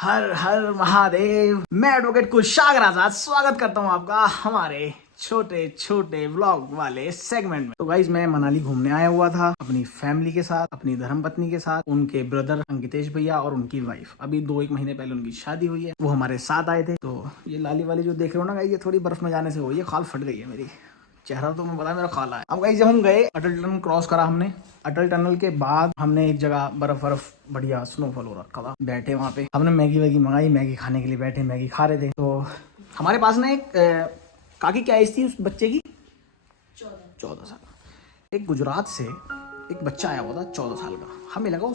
हर हर महादेव। मैं एडवोकेट कुशागर आजाद स्वागत करता हूँ आपका हमारे छोटे छोटे व्लॉग वाले सेगमेंट में। तो गाइज मैं मनाली घूमने आया हुआ था अपनी फैमिली के साथ, अपनी धर्मपत्नी के साथ, उनके ब्रदर अंकितेश भैया और उनकी वाइफ। अभी 2-1 महीने पहले उनकी शादी हुई है, वो हमारे साथ आए थे। तो ये लाली वाली जो देख रहे हो ना गाइज, ये थोड़ी बर्फ में जाने से हुई है, खाल फट गई है मेरी। चेहरा तो मैं बता मेरा खाला है। अब गाइस जब हम गए, अटल टनल क्रॉस करा हमने। अटल टनल के बाद हमने एक जगह बर्फ बढ़िया स्नोफॉल हो रखा था, बैठे वहाँ पे। हमने मैगी वैगी मंगाई, मैगी खाने के लिए बैठे, मैगी खा रहे थे। तो हमारे पास ना एक काकी क्या एज थी उस बच्चे की? 14 साल। एक गुजरात से एक बच्चा आया हुआ था 14 साल का। हमें लगा वो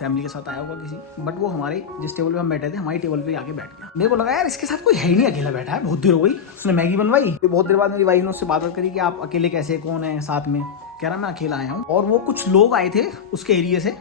फैमिली के साथ आया होगा किसी, बट वो हमारे जिस टेबल पे हम बैठे थे, हमारी टेबल पे आके बैठ गया। मेरे को लगा यार इसके साथ कोई है ही नहीं, अकेला बैठा है, बहुत देर हो गई। उसने मैगी बनवाई, फिर बहुत देर बाद मेरी वाइफ ने उससे बात करी कि आप अकेले कैसे, कौन है साथ में? कह रहा मैं अकेला आया हूँ। और वो कुछ लोग आए थे उसके एरिया से,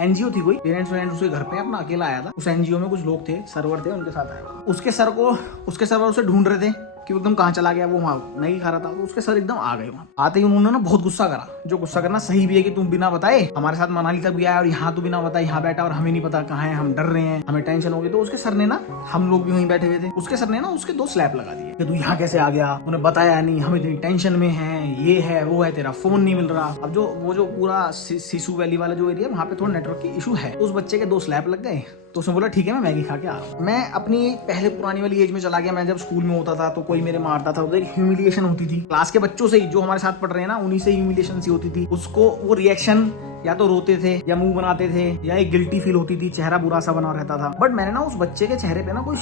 एनजीओ थी कोई, पेरेंट्स उसके घर पे, अपना अकेला आया था। उस एनजीओ में कुछ लोग थे, सर्वर थे, उनके साथ आया। उसके सर्वर उसे ढूंढ रहे थे कि वो एकदम कहाँ चला गया। वो वहाँ मैगी खा रहा था, तो उसके सर एकदम आ गए वहाँ। आते ही उन्होंने ना बहुत गुस्सा करा। जो गुस्सा करना सही भी है कि तुम बिना बताए हमारे साथ मनाली तक गया और यहाँ तो बिना बताए यहाँ बैठा और हमें नहीं पता कहाँ है, हम डर रहे हैं, हमें टेंशन हो गई। तो उसके सर ने ना, हम लोग भी वहीं बैठे हुए थे, उसके सर ने ना उसके 2 स्लैप लगा दिए कि तू यहाँ कैसे आ गया, उन्हें बताया नहीं, हम इतनी टेंशन में है, ये है वो है, तेरा फोन नहीं मिल रहा। अब वो जो पूरा सिसु वैली वाला जो एरिया, वहाँ पे थोड़ा नेटवर्क की इशू है। उस बच्चे के 2 स्लैप लग गए। तो उसने बोला ठीक है मैं मैगी खा के आ रहा हूँ। मैं अपनी पहले पुरानी वाली एज में चला गया। मैं जब स्कूल में होता था तो कोई मेरे मारता था, उधर ह्यूमिलिएशन होती थी क्लास के बच्चों से ही, जो हमारे साथ पढ़ रहे हैं ना, उन्हीं से ह्यूमिलिएशन सी होती थी। उसको वो रिएक्शन या तो रोते थे या मुंह बनाते थे या एक गिल्टी फील होती थी, चेहरा बुरा सा बना रहता था। बट मैंने ना उस बच्चे के चेहरे पे ना कोई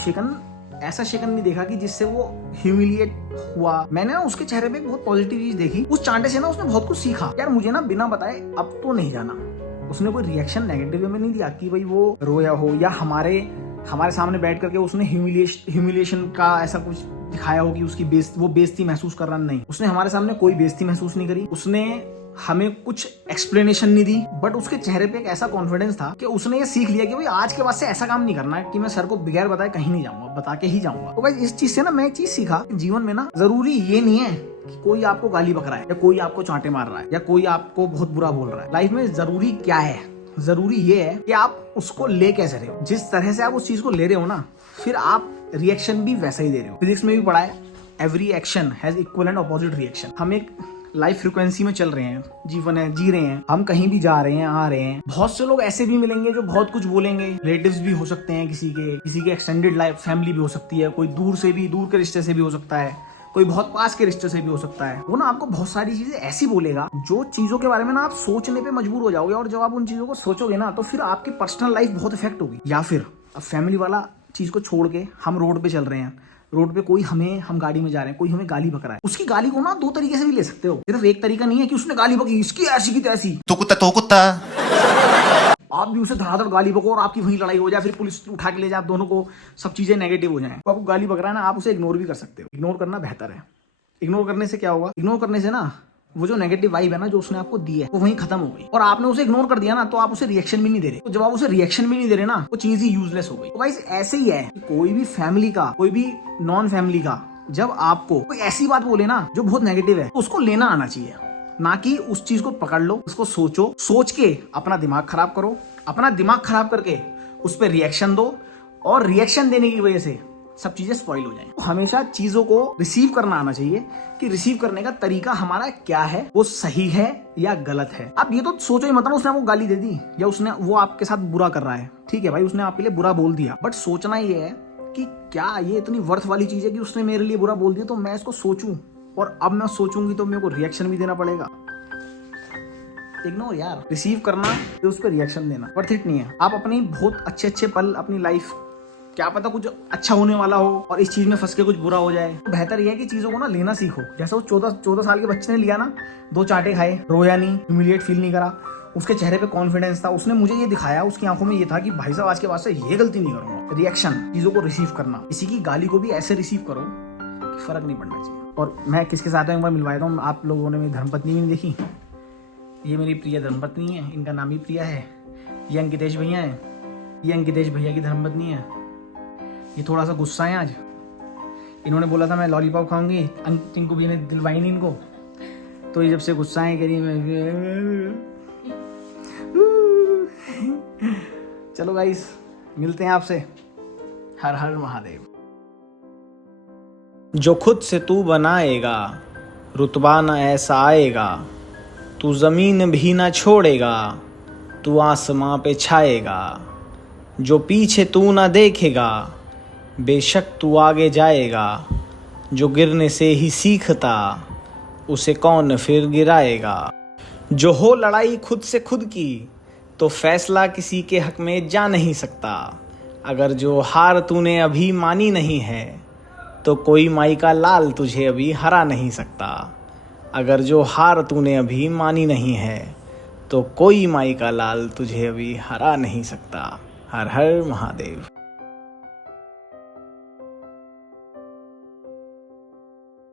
ऐसा शिकन नहीं देखा कि जिससे वो ह्यूमिलिएट हुआ। मैंने ना उसके चेहरे पे बहुत पॉजिटिव चीज देखी। उस चांटे से ना उसने बहुत कुछ सीखा। यार मुझे ना बिना बताए अब तो नहीं जाना। उसने कोई रिएक्शन नेगेटिव में नहीं दिया कि भाई वो रोया हो, या हमारे सामने बैठ करके उसने ह्यूमिलिएशन का ऐसा कुछ दिखाया हो कि उसकी वो बेइज्जती महसूस कर रहा। नहीं, उसने हमारे सामने कोई बेइज्जती महसूस नहीं करी। उसने हमें कुछ एक्सप्लेनेशन नहीं दी, बट उसके चेहरे पे एक ऐसा कॉन्फिडेंस था कि उसने ये सीख लिया कि भाई आज के बाद से ऐसा काम नहीं करना है कि मैं सर को बगैर बताए कहीं नहीं जाऊंगा, बता के ही जाऊंगा। तो भाई इस चीज से ना मैं एक चीज सीखा, जीवन में ना जरूरी ये नहीं है कि कोई आपको गाली बक रहा है या कोई आपको चांटे मार रहा है या कोई आपको बहुत बुरा बोल रहा है। लाइफ में जरूरी क्या है? जरूरी ये है कि आप उसको ले कैसे रहे हो। जिस तरह से आप उस चीज को ले रहे हो ना, फिर आप रिएक्शन भी वैसा ही दे रहे हो। फिजिक्स में भी पढ़ा है, every action has equal and opposite reaction. हम एक लाइफ फ्रिक्वेंसी में चल रहे हैं, जी रहे हैं, हम कहीं भी जा रहे हैं, आ रहे हैं। बहुत से लोग ऐसे भी मिलेंगे जो बहुत कुछ बोलेंगे। रिलेटिव्स भी हो सकते हैं, किसी के एक्सटेंडेड लाइफ फैमिली भी हो सकती है, कोई दूर के रिश्ते से भी हो सकता है, कोई बहुत पास के रिश्ते से भी हो सकता है। वो ना आपको बहुत सारी चीजें ऐसी बोलेगा जो चीजों के बारे में ना आप सोचने पे मजबूर हो जाओगे। और जब आप उन चीजों को सोचोगे ना, तो फिर आपकी पर्सनल लाइफ बहुत इफेक्ट होगी। या फिर अब फैमिली वाला चीज को छोड़ के हम रोड पे चल रहे हैं, रोड पे हम गाड़ी में जा रहे हैं, कोई हमें गाली बक रहा है। उसकी गाली को ना 2 तरीके से भी ले सकते हो। सिर्फ एक तरीका नहीं है कि उसने गाली बकी, इसकी ऐसी की तैसी, तो कुत्ता आप भी उसे धड़ाधड़ गाली बको और आपकी वहीं लड़ाई हो जाए, फिर पुलिस उठा के ले जाए, आप दोनों को सब चीजें नेगेटिव हो जाए। तो आपको गाली बक रहा है ना, आप उसे इग्नोर भी कर सकते हो। इग्नोर करना बेहतर है। इग्नोर करने से क्या होगा? इग्नोर करने से ना वो जो नेगेटिव वाइब है ना, जो उसने आपको दी है, वो वहीं खत्म हो गई। और आपने उसे इग्नोर कर दिया ना, तो आप उसे रिएक्शन भी नहीं दे रहे। तो जब आप उसे रिएक्शन भी नहीं दे रहे ना, वो चीज ही यूजलेस हो गई। तो गाइस ऐसे ही है, कोई भी फैमिली का, कोई भी नॉन फैमिली का, जब आपको कोई ऐसी बात बोले ना जो बहुत नेगेटिव है, तो उसको लेना आना चाहिए। ना कि उस चीज को पकड़ लो, उसको सोचो, सोच के अपना दिमाग खराब करो, अपना दिमाग खराब करके उस पर रिएक्शन दो, और रिएक्शन देने की वजह से सब चीजें स्पॉइल हो जाएं। तो हमेशा चीजों को रिसीव करना आना चाहिए कि रिसीव करने का तरीका हमारा क्या है, वो सही है या गलत है। आप ये तो सोचो ही मत ना उसने आपको गाली दे दी या वो आपके साथ बुरा कर रहा है। ठीक है भाई, उसने आपके लिए बुरा बोल दिया, बट सोचना ये है कि क्या ये इतनी वर्थ वाली चीज है कि उसने मेरे लिए बुरा बोल दिया तो मैं इसको सोचूं, और अब मैं सोचूंगी तो मेरे को रिएक्शन भी देना पड़ेगा। इग्नोर यार, रिसीव करना फिर उस पर रिएक्शन देना वर्थ इट नहीं है। आप अपनी बहुत अच्छे पल, अपनी लाइफ, क्या पता कुछ अच्छा होने वाला हो और इस चीज में फंस के कुछ बुरा हो जाए। तो बेहतर यह है कि चीजों को ना लेना सीखो। जैसा वो 14 साल के बच्चे ने लिया ना, 2 चांटे खाए, रोया नहीं, ह्यूमिलिएट फील नहीं करा, उसके चेहरे पे कॉन्फिडेंस था। उसने मुझे ये दिखाया, उसकी आंखों में ये था कि भाई साहब आज के बाद से ये गलती नहीं करूंगा। रिएक्शन, चीजों को रिसीव करना, किसी की गाली को भी ऐसे रिसीव करो कि फर्क नहीं पड़ना चाहिए। और मैं किसके साथ एक बार मिलवाया हूँ, आप लोगों ने मेरी धर्मपत्नी भी नहीं देखी। ये मेरी प्रिय धर्मपत्नी है, इनका नाम ही प्रिया है। ये अंकितेश भैया है, ये अंकितेश भैया की धर्मपत्नी है। ये थोड़ा सा गुस्सा है आज, इन्होंने बोला था मैं लॉलीपॉप खाऊंगी, टिंकू भैया ने दिलवाई नहीं इनको, तो ये जब से गुस्सा है, कह रही है। चलो गाइस, मिलते हैं आपसे। हर हर महादेव। जो खुद से तू बनाएगा रुतबा न ऐसा आएगा, तू ज़मीन भी न छोड़ेगा, तू आसमां पे छाएगा। जो पीछे तू न देखेगा बेशक तू आगे जाएगा, जो गिरने से ही सीखता उसे कौन फिर गिराएगा। जो हो लड़ाई खुद से खुद की तो फैसला किसी के हक में जा नहीं सकता, अगर जो हार तूने अभी मानी नहीं है तो कोई माई का लाल तुझे अभी हरा नहीं सकता। अगर जो हार तूने अभी मानी नहीं है तो कोई माई का लाल तुझे अभी हरा नहीं सकता। हर हर महादेव।